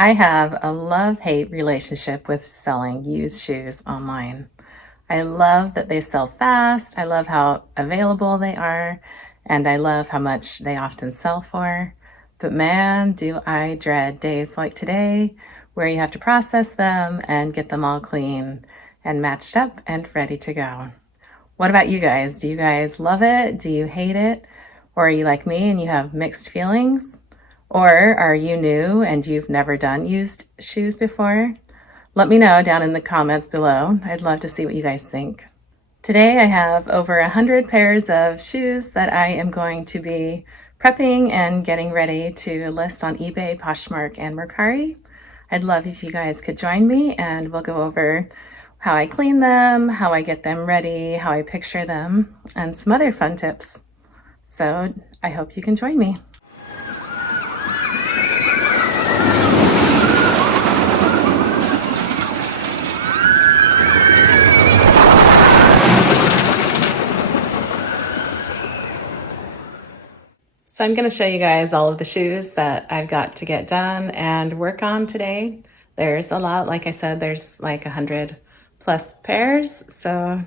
I have a love-hate relationship with selling used shoes online. I love that they sell fast, I love how available they are, and I love how much they often sell for. But man, do I dread days like today where you have to process them and get them all clean and matched up and ready to go. What about you guys? Do you guys love it? Do you hate it? Or are you like me and you have mixed feelings? Or are you new and you've never done used shoes before? Let me know down in the comments below. I'd love to see what you guys think. Today I have over 100 pairs of shoes that I am going to be prepping and getting ready to list on eBay, Poshmark, and Mercari. I'd love if you guys could join me and we'll go over how I clean them, how I get them ready, how I picture them, and some other fun tips. So I hope you can join me. So I'm going to show you guys all of the shoes that I've got to get done and work on today. There's a lot, like I said, there's like 100 plus pairs. So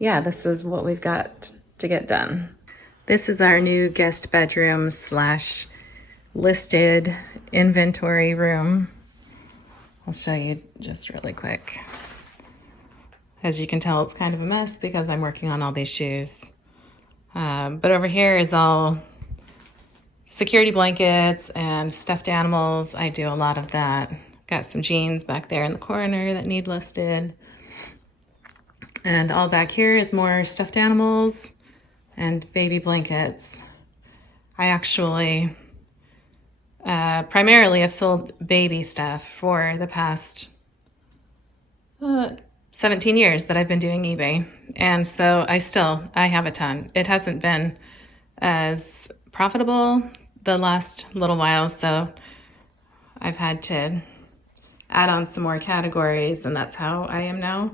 yeah, this is what we've got to get done. This is our new guest bedroom slash listed inventory room. I'll show you just really quick. As you can tell, it's kind of a mess because I'm working on all these shoes. But over here is all security blankets and stuffed animals. I do a lot of that. Got some jeans back there in the corner that need listed. And all back here is more stuffed animals and baby blankets. I actually primarily have sold baby stuff for the past 17 years that I've been doing eBay. And so I have a ton. It hasn't been as profitable the last little while, so I've had to add on some more categories, and that's how I am now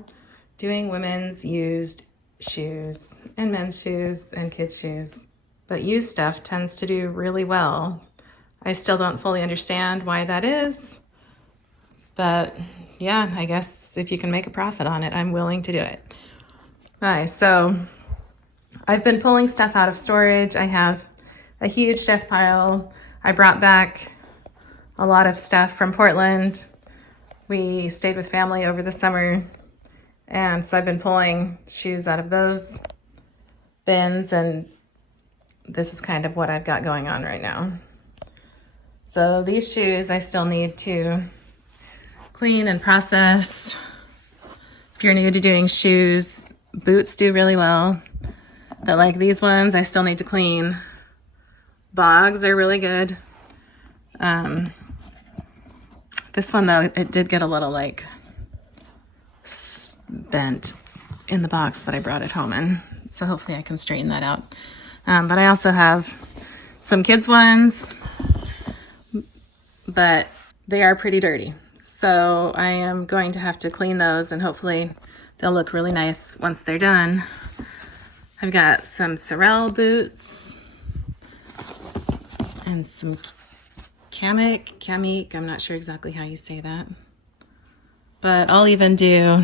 doing women's used shoes and men's shoes and kids' shoes. But used stuff tends to do really well. I still don't fully understand why that is, but yeah, I guess if you can make a profit on it, I'm willing to do it. All right, so I've been pulling stuff out of storage. I have a huge chef pile. I brought back a lot of stuff from Portland. We stayed with family over the summer, and so I've been pulling shoes out of those bins, and this is kind of what I've got going on right now. So these shoes I still need to clean and process. If you're new to doing shoes, boots do really well, but like these ones I still need to clean. Bogs are really good. This one though, it did get a little like bent in the box that I brought it home in, so hopefully I can straighten that out. But I also have some kids ones, but they are pretty dirty, so I am going to have to clean those, and hopefully they'll look really nice once they're done. I've got some Sorel boots and some Kamik, I'm not sure exactly how you say that, but I'll even do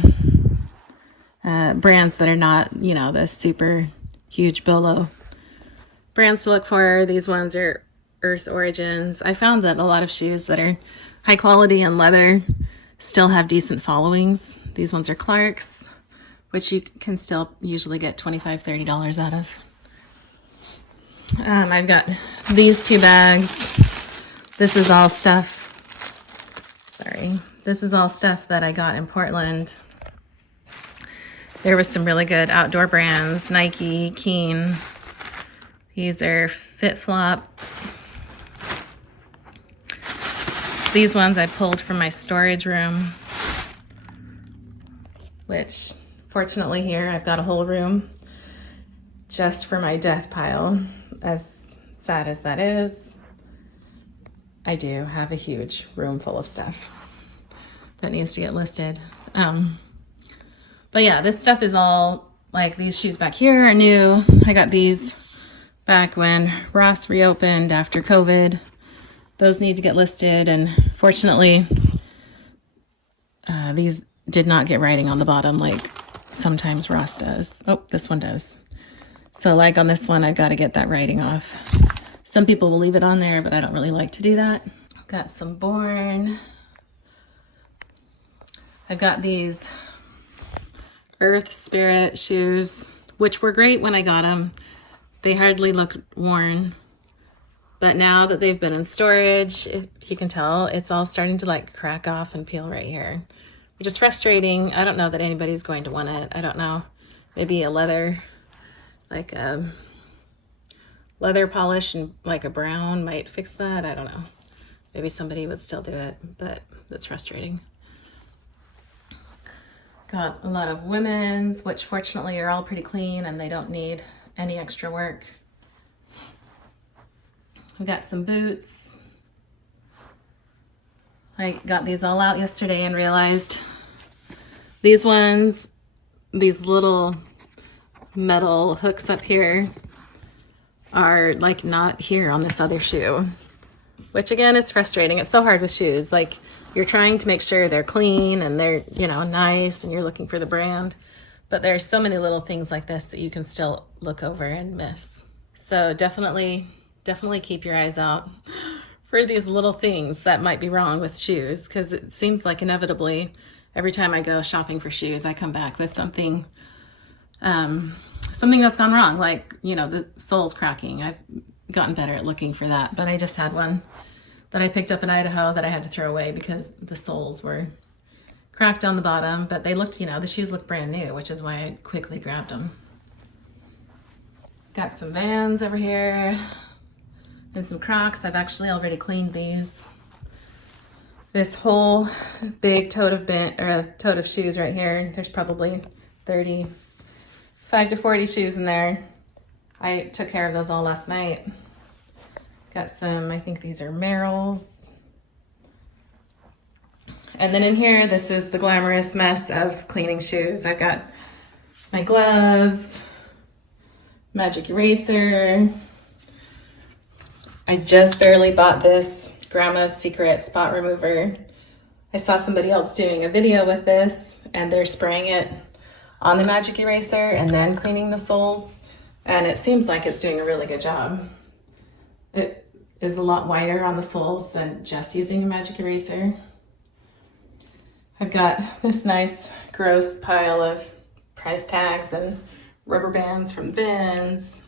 brands that are not, you know, the super huge Bolo brands to look for. These ones are Earth Origins. I found that a lot of shoes that are high quality and leather still have decent followings. These ones are Clark's, which you can still usually get $25, $30 out of. I've got these two bags. This is all stuff, this is all stuff that I got in Portland. There was some really good outdoor brands, Nike, Keen. These are FitFlop. These ones I pulled from my storage room, which fortunately here I've got a whole room just for my death pile. As sad as that is, I do have a huge room full of stuff that needs to get listed. But yeah, this stuff is all, like these shoes back here are new. I got these back when Ross reopened after COVID. Those need to get listed and Fortunately, these did not get writing on the bottom like sometimes Ross does. Oh, this one does. So like on this one, I've got to get that writing off. Some people will leave it on there, but I don't really like to do that. Got some Born. I've got these Earth Spirit shoes, which were great when I got them. They hardly look worn. But now that they've been in storage, if you can tell, it's all starting to like crack off and peel right here, which is frustrating. I don't know that anybody's going to want it. I don't know. Maybe a leather, like a leather polish and like a brown might fix that. I don't know. Maybe somebody would still do it, but that's frustrating. Got a lot of women's, which fortunately are all pretty clean and they don't need any extra work. We got some boots. I got these all out yesterday and realized these ones, these little metal hooks up here are like not here on this other shoe, which again is frustrating. It's so hard with shoes. Like you're trying to make sure they're clean and they're, you know, nice and you're looking for the brand, but there's so many little things like this that you can still look over and miss. So definitely keep your eyes out for these little things that might be wrong with shoes, because it seems like inevitably every time I go shopping for shoes, I come back with something that's gone wrong. Like, you know, the sole's cracking. I've gotten better at looking for that, but I just had one that I picked up in Idaho that I had to throw away because the soles were cracked on the bottom, but they looked, you know, the shoes looked brand new, which is why I quickly grabbed them. Got some Vans over here and some Crocs. I've actually already cleaned these. This whole big tote of shoes right here, there's probably 35 to 40 shoes in there. I took care of those all last night. Got some, I think these are Merrells. And then in here, this is the glamorous mess of cleaning shoes. I've got my gloves, magic eraser. I just barely bought this Grandma's Secret spot remover. I saw somebody else doing a video with this and they're spraying it on the magic eraser and then cleaning the soles. And it seems like it's doing a really good job. It is a lot wider on the soles than just using a magic eraser. I've got this nice gross pile of price tags and rubber bands from bins.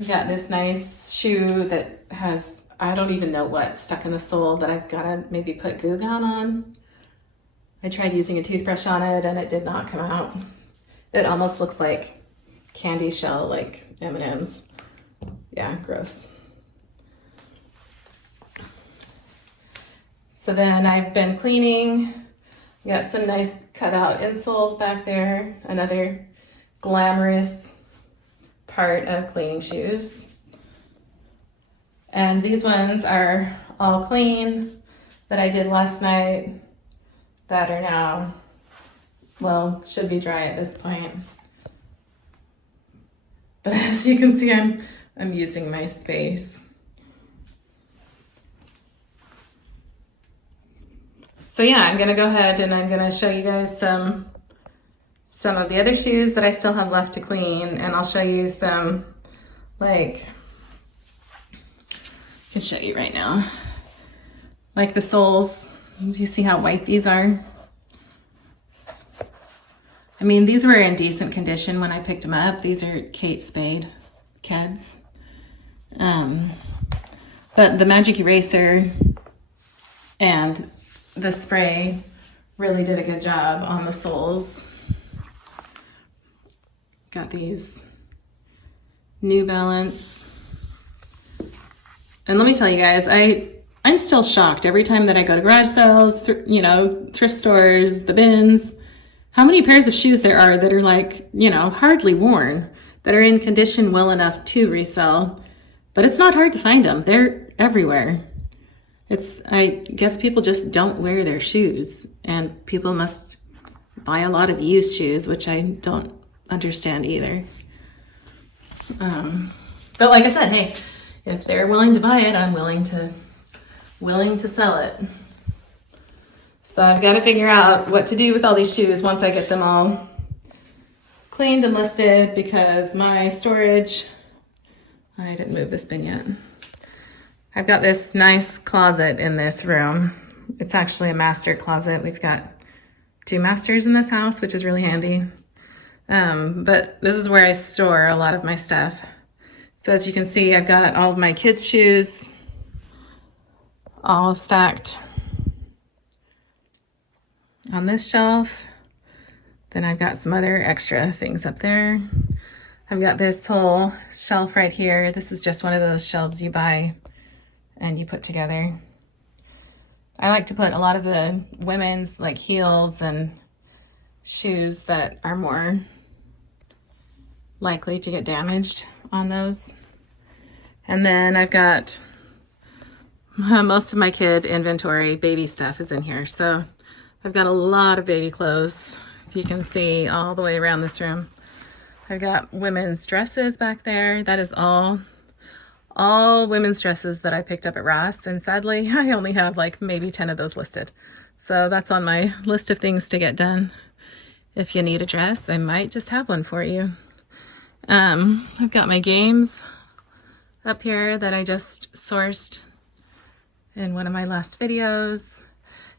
I've got this nice shoe that has, I don't even know what stuck in the sole that I've got to maybe put Goo Gone on. I tried using a toothbrush on it and it did not come out. It almost looks like candy shell, like M&Ms. Yeah, gross. So then I've been cleaning. Got some nice cutout insoles back there. Another glamorous part of cleaning shoes. And these ones are all clean that I did last night that are now, well, should be dry at this point. But as you can see, I'm using my space. So yeah, I'm gonna go ahead and I'm gonna show you guys some of the other shoes that I still have left to clean, and I'll show you some, like, I can show you right now. Like the soles, you see how white these are? I mean, these were in decent condition when I picked them up. These are Kate Spade Keds. But the magic eraser and the spray really did a good job on the soles. Got these New Balance. And let me tell you guys, I'm still shocked every time that I go to garage sales, thrift stores, the bins, how many pairs of shoes there are that are like, hardly worn, that are in condition well enough to resell. But it's not hard to find them. They're everywhere. I guess people just don't wear their shoes, and people must buy a lot of used shoes, which I don't understand either. But like I said, hey, if they're willing to buy it, I'm willing to sell it. So I've got to figure out what to do with all these shoes once I get them all cleaned and listed, because my storage, I didn't move this bin yet. I've got this nice closet in this room. It's actually a master closet. We've got 2 masters in this house, which is really handy. But this is where I store a lot of my stuff. So as you can see, I've got all of my kids' shoes all stacked on this shelf. Then I've got some other extra things up there. I've got this whole shelf right here. This is just one of those shelves you buy and you put together. I like to put a lot of the women's like heels and shoes that are more likely to get damaged on those. And then I've got most of my kid inventory, baby stuff is in here. So I've got a lot of baby clothes, if you can see all the way around this room. I've got women's dresses back there. That is all women's dresses that I picked up at Ross, and sadly I only have like maybe 10 of those listed. So that's on my list of things to get done. If you need a dress, I might just have one for you. I've got my games up here that I just sourced in one of my last videos.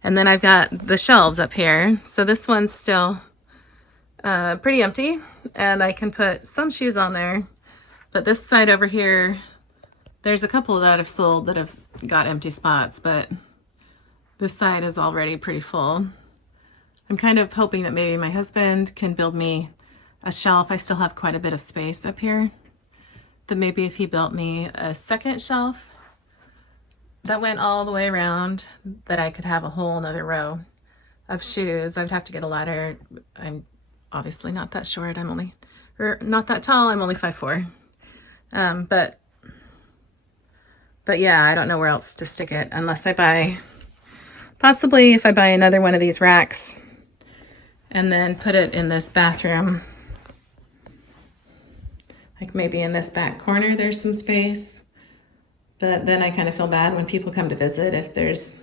And then I've got the shelves up here. So this one's still pretty empty, and I can put some shoes on there. But this side over here, there's a couple that have sold that have got empty spots, but this side is already pretty full. I'm kind of hoping that maybe my husband can build me a shelf. I still have quite a bit of space up here. That maybe if he built me a second shelf that went all the way around, that I could have a whole another row of shoes. I would have to get a ladder. I'm obviously not that short. Not that tall. I'm only 5'4". But yeah, I don't know where else to stick it unless I buy, possibly if I buy another one of these racks and then put it in this bathroom. Like maybe in this back corner, there's some space. But then I kind of feel bad when people come to visit if there's,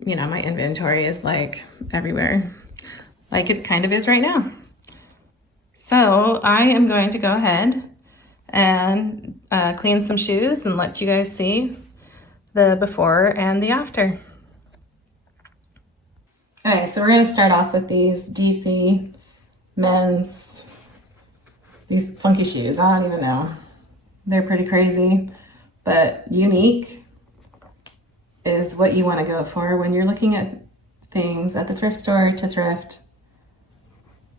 you know, my inventory is like everywhere, like it kind of is right now. So I am going to go ahead and clean some shoes and let you guys see the before and the after. Okay, so we're going to start off with these DC men's, these funky shoes. I don't even know. They're pretty crazy, but unique is what you want to go for when you're looking at things at the thrift store to thrift,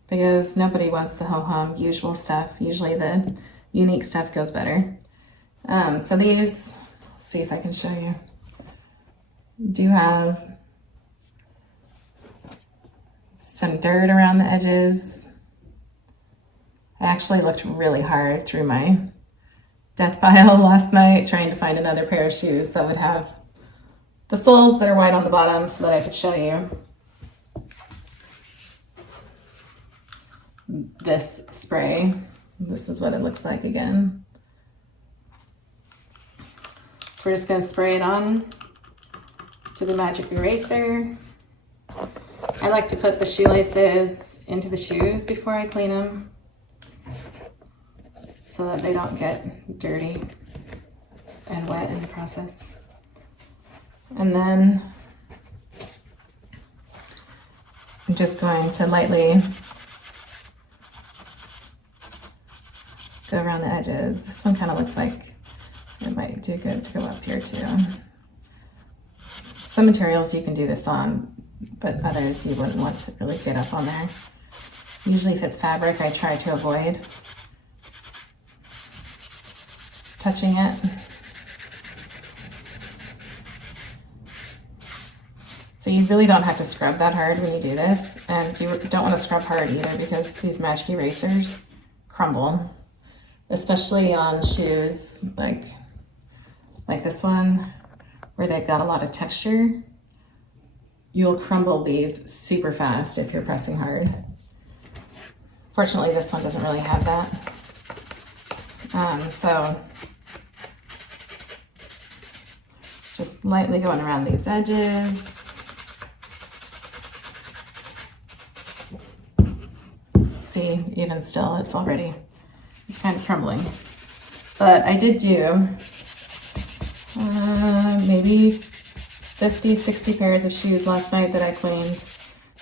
because nobody wants the ho-hum usual stuff. Usually the unique stuff goes better. So these, let's see if I can show you, do have some dirt around the edges. I actually looked really hard through my death pile last night trying to find another pair of shoes that would have the soles that are white on the bottom so that I could show you. This spray, this is what it looks like again. So we're just going to spray it on to the magic eraser. I like to put the shoelaces into the shoes before I clean them so that they don't get dirty and wet in the process. And then I'm just going to lightly go around the edges. This one kind of looks like it might do good to go up here too. Some materials you can do this on, but others you wouldn't want to really get up on there. Usually if it's fabric, I try to avoid touching it. So you really don't have to scrub that hard when you do this, and you don't want to scrub hard either because these magic erasers crumble, especially on shoes like this one where they've got a lot of texture. You'll crumble these super fast if you're pressing hard. Fortunately, this one doesn't really have that. So just lightly going around these edges. even still, it's kind of crumbling. But I did do maybe 50, 60 pairs of shoes last night that I cleaned.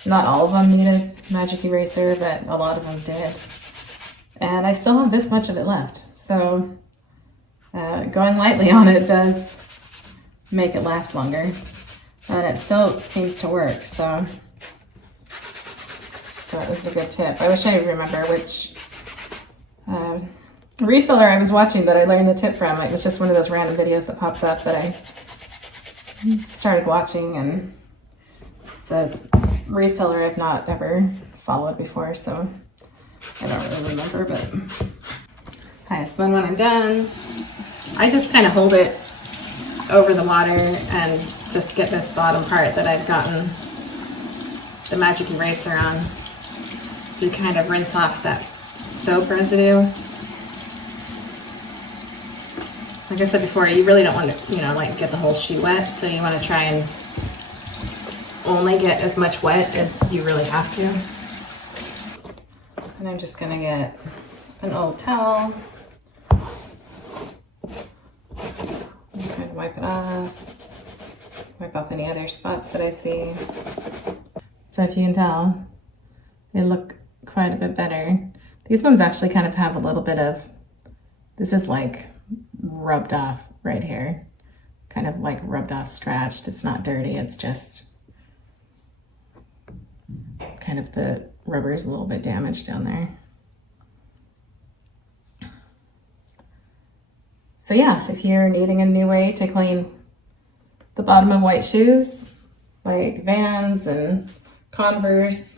Not all of them needed magic eraser, but a lot of them did. And I still have this much of it left. So going lightly on it does make it last longer. And it still seems to work, so it's a good tip. I wish I remember which reseller I was watching that I learned the tip from. It was just one of those random videos that pops up that I started watching, and it's a reseller I've not ever followed before, so I don't really remember, but okay, so then when I'm done, I just kind of hold it over the water and just get this bottom part that I've gotten the magic eraser on to kind of rinse off that soap residue. Like I said before, you really don't want to, like get the whole shoe wet, so you want to try and only get as much wet as you really have to. And I'm just gonna get an old towel and kind of wipe it off. Wipe off any other spots that I see. So if you can tell, they look quite a bit better. These ones actually kind of have a little bit of, this is like rubbed off right here. Kind of like rubbed off, scratched. It's not dirty, it's just kind of the rubber is a little bit damaged down there. So yeah, if you're needing a new way to clean the bottom of white shoes, like Vans and Converse,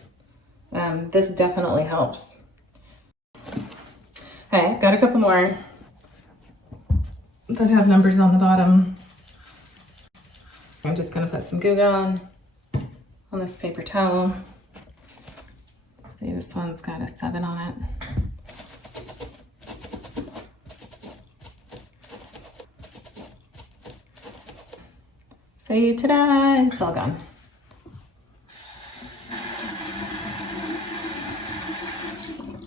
this definitely helps. Okay, got a couple more that have numbers on the bottom. I'm just gonna put some Goo Gone on this paper towel. See, this one's got a 7 on it. So ta-da, it's all gone.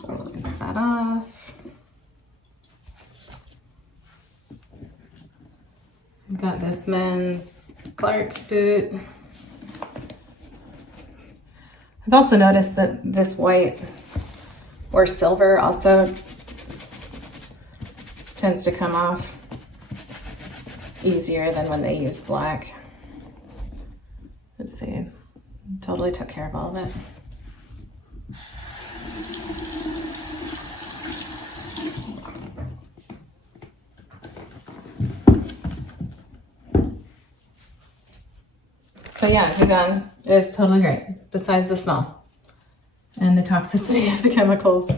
Rinse that off. I've got this men's Clark's boot. I've also noticed that this white or silver also tends to come off easier than when they use black. Let's see, totally took care of all of it. So yeah, Goo Gone is totally great, besides the smell and the toxicity of the chemicals.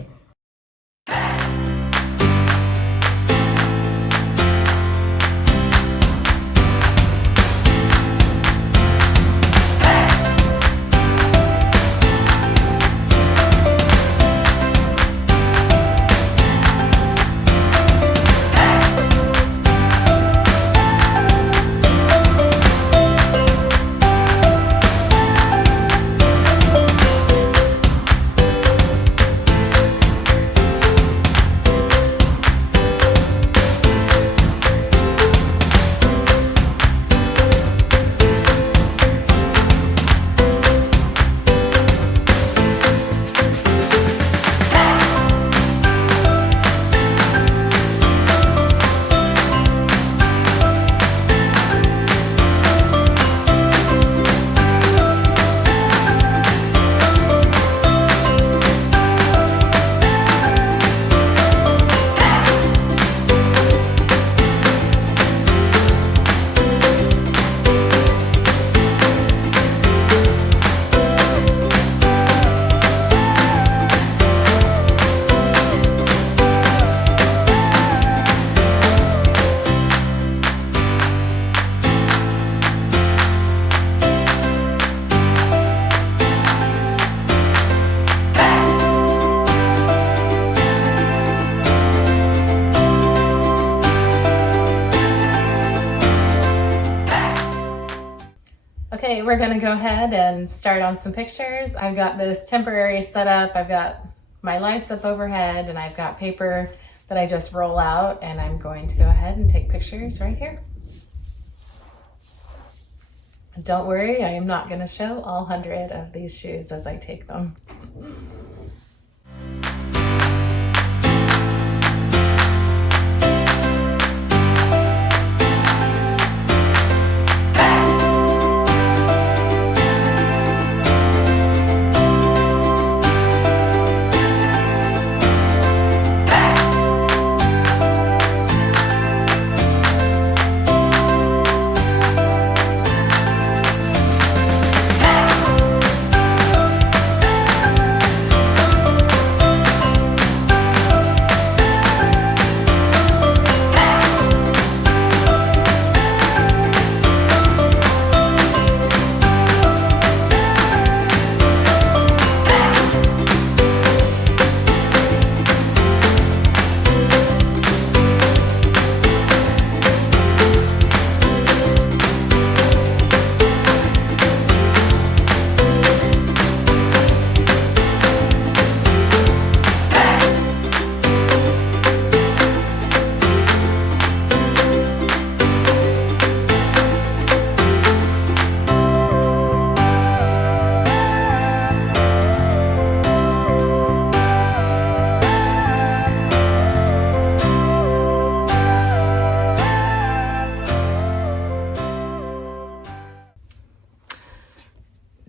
Okay, we're gonna go ahead and start on some pictures. I've got this temporary setup. I've got my lights up overhead, and I've got paper that I just roll out, and I'm going to go ahead and take pictures right here. Don't worry, I am not going to show all 100 of these shoes as I take them.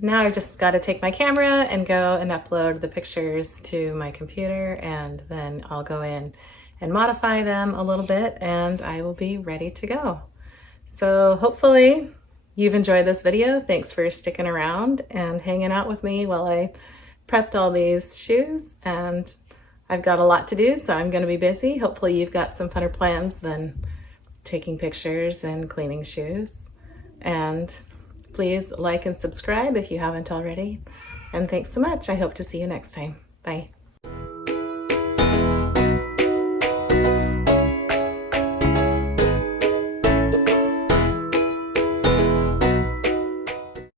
Now I've just got to take my camera and go and upload the pictures to my computer, and then I'll go in and modify them a little bit, and I will be ready to go. So hopefully you've enjoyed this video. Thanks for sticking around and hanging out with me while I prepped all these shoes, and I've got a lot to do, so I'm going to be busy. Hopefully you've got some funner plans than taking pictures and cleaning shoes. And please like and subscribe if you haven't already. And thanks so much. I hope to see you next time. Bye.